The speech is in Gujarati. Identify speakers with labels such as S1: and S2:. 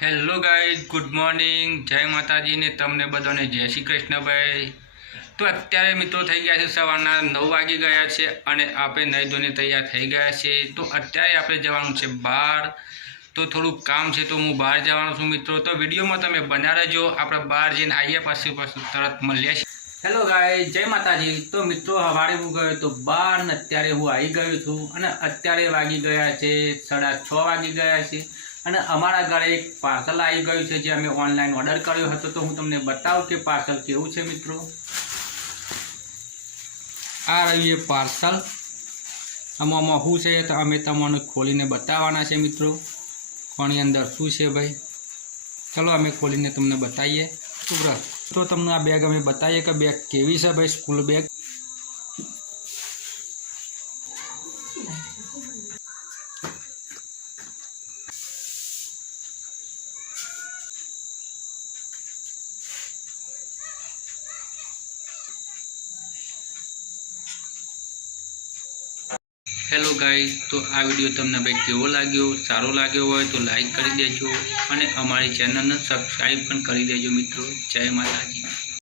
S1: હેલો ગાઈઝ ગુડ મોર્નિંગ જય માતાજી ને તમને બધાને જય શ્રી કૃષ્ણભાઈ. તો અત્યારે મિત્રો થઈ ગયા છે સવારના નવ વાગી ગયા છે અને આપણે નહીં ધોઈને તૈયાર થઈ ગયા છે. તો અત્યારે આપણે જવાનું છે બહાર. તો થોડુંક કામ છે તો હું બહાર જવાનો છું મિત્રો. તો વિડીયોમાં તમે બન્યા રહેજો. આપણે બહાર જઈને આવીએ પાછું પાછું તરત મળીએ છીએ. હેલો ગાય જય માતાજી. તો મિત્રો હવારે હું ગયો તો બહાર ને અત્યારે હું આવી ગયો છું. અને અત્યારે વાગી ગયા છે સાડા છ વાગી ગયા છે. અને અમારા ઘરે એક પાર્સલ આવી ગયું છે જે અમે ઓનલાઈન ઓર્ડર કર્યો હતો. તો હું તમને બતાવું કે પાર્સલ કેવું છે મિત્રો. આ રહ્યું એ પાર્સલ. આમાં શું છે તો અમે તમને ખોલીને બતાવવાના છે મિત્રો. કોની અંદર શું છે ભાઈ? ચલો અમે ખોલીને તમને બતાવીએ. શુભ્ર તો તમને આ બેગ અમે બતાવીએ કે બેગ કેવી છે ભાઈ? સ્કૂલ બેગ હેલો ગાઈઝ તો આ વીડિયો તમને ભાઈ કેવો લાગ્યો, સારો લાગ્યો હોય તો લાઈક કરી દેજો અને અમારી ચેનલને સબસ્ક્રાઈબ પણ કરી દેજો મિત્રો. જય માતાજી.